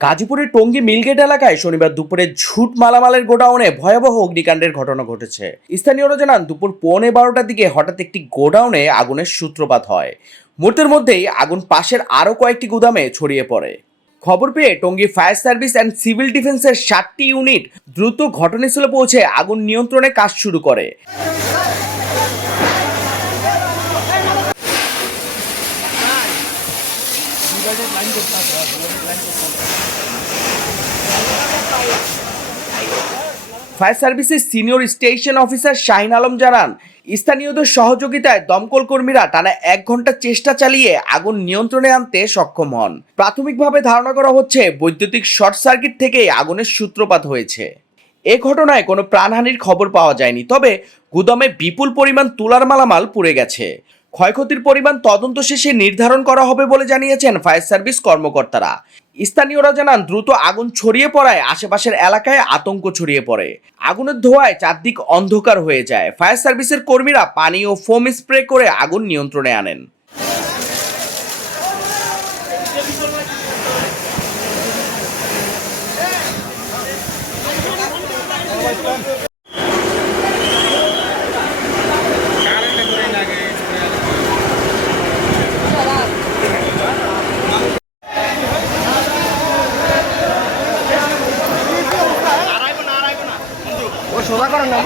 গাজীপুরের টঙ্গী মিলগেট এলাকায় শনিবার দুপুরে ঝুট মালামালের গোডাউনে ভয়াবহ অগ্নিকাণ্ডের ঘটনা ঘটেছে। স্থানীয়রা জানান, দুপুর পৌনে বারোটার দিকে হঠাৎ একটি গোডাউনে আগুনের সূত্রপাত হয়। মুহূর্তের মধ্যেই আগুন পাশের আরও কয়েকটি গুদামে ছড়িয়ে পড়ে। খবর পেয়ে Tongi fire service and civil ডিফেন্সের সাতটি ইউনিট দ্রুত ঘটনাস্থলে পৌঁছে আগুন নিয়ন্ত্রণে কাজ শুরু করে। ফায়ার সার্ভিসের senior station officer Shahin Alam জানান, স্থানীয়দের সহযোগিতায় দমকল কর্মীরা টানা এক ঘণ্টা চেষ্টা চালিয়ে আগুন নিয়ন্ত্রণে আনতে সক্ষম হন। প্রাথমিকভাবে ধারণা করা হচ্ছে, বৈদ্যুতিক শর্ট সার্কিট থেকেই আগুনের সূত্রপাত হয়েছে। এ ঘটনায় কোনো প্রাণহানির খবর পাওয়া যায়নি, তবে গুদামে বিপুল পরিমাণ তুলার মালামাল পুড়ে গেছে। ক্ষয়ক্ষতির পরিমাণ তদন্ত শেষে নির্ধারণ করা হবে বলে জানিয়েছেন ফায়ার সার্ভিস কর্মকর্তারা। স্থানীয়রা জানান, দ্রুত আগুন ছড়িয়ে পড়ায় আশেপাশের এলাকায় আতঙ্ক ছড়িয়ে পড়ে। আগুনের ধোঁয়ায় চারদিক অন্ধকার হয়ে যায়। ফায়ার সার্ভিসের কর্মীরা পানি ও ফোম স্প্রে করে আগুন নিয়ন্ত্রণে আনেন। সোজা করেন না